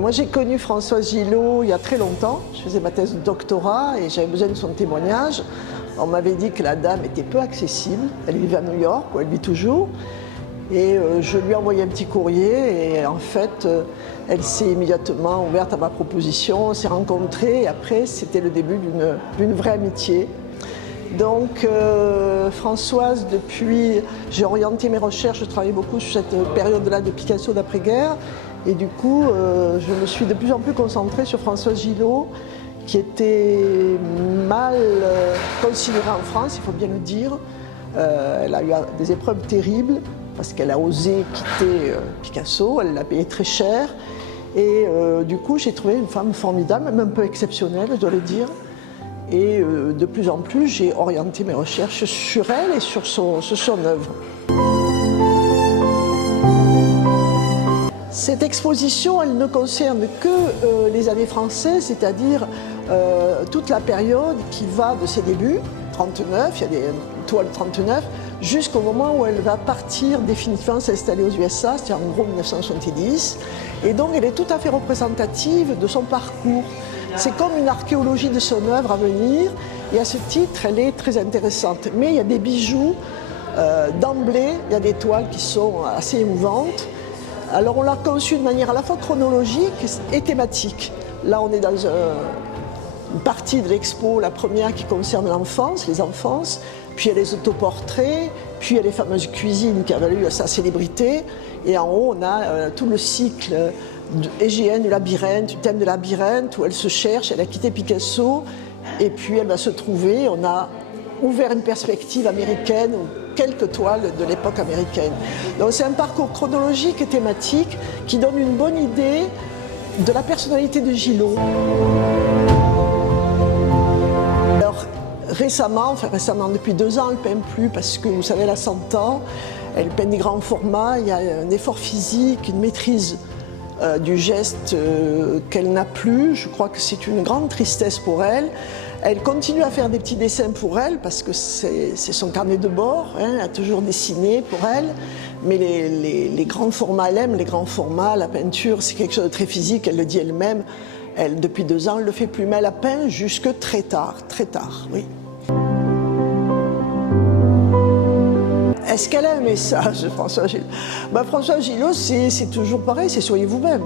Moi, j'ai connu Françoise Gillot il y a très longtemps. Je faisais ma thèse de doctorat et j'avais besoin de son témoignage. On m'avait dit que la dame était peu accessible. Elle vivait à New York, où elle vit toujours. Et je lui ai envoyé un petit courrier et en fait, elle s'est immédiatement ouverte à ma proposition. On s'est rencontrés et après, c'était le début d'une vraie amitié. Donc Françoise, depuis, j'ai orienté mes recherches, je travaillais beaucoup sur cette période-là de Picasso d'après-guerre. Et du coup, je me suis de plus en plus concentrée sur Françoise Gillot, qui était mal considérée en France, il faut bien le dire. Elle a eu des épreuves terribles, parce qu'elle a osé quitter Picasso, elle l'a payé très cher. Et du coup, j'ai trouvé une femme formidable, même un peu exceptionnelle, je dois le dire. Et de plus en plus, j'ai orienté mes recherches sur elle et sur son œuvre. Cette exposition, elle ne concerne que les années françaises, c'est-à-dire toute la période qui va de ses débuts, 39, il y a des toiles 39, jusqu'au moment où elle va partir définitivement s'installer aux USA, c'est-à-dire en gros 1970. Et donc elle est tout à fait représentative de son parcours. C'est comme une archéologie de son œuvre à venir, et à ce titre, elle est très intéressante. Mais il y a des bijoux, d'emblée, il y a des toiles qui sont assez émouvantes. Alors on l'a conçue de manière à la fois chronologique et thématique. Là on est dans une partie de l'expo, la première qui concerne l'enfance, les enfances, puis il y a les autoportraits, puis il y a les fameuses cuisines qui a valu sa célébrité, et en haut on a tout le cycle égéen du labyrinthe, du thème de labyrinthe, où elle se cherche, elle a quitté Picasso, et puis elle va se trouver, on a ouvert une perspective américaine, quelques toiles de l'époque américaine. Donc c'est un parcours chronologique et thématique qui donne une bonne idée de la personnalité de Gillot. Alors récemment depuis 2 ans, elle ne peint plus parce que vous savez, elle a 100 ans, elle peint des grands formats, il y a un effort physique, une maîtrise du geste qu'elle n'a plus. Je crois que c'est une grande tristesse pour elle. Elle continue à faire des petits dessins pour elle parce que c'est son carnet de bord, hein, elle a toujours dessiné pour elle. Mais les grands formats, elle aime les grands formats, la peinture c'est quelque chose de très physique, elle le dit elle-même. Elle, depuis 2 ans, elle ne le fait plus, mais elle a peint jusque très tard, oui. Est-ce qu'elle a un message, Françoise Gillot? Françoise Gillot, c'est toujours pareil, c'est soyez vous-même.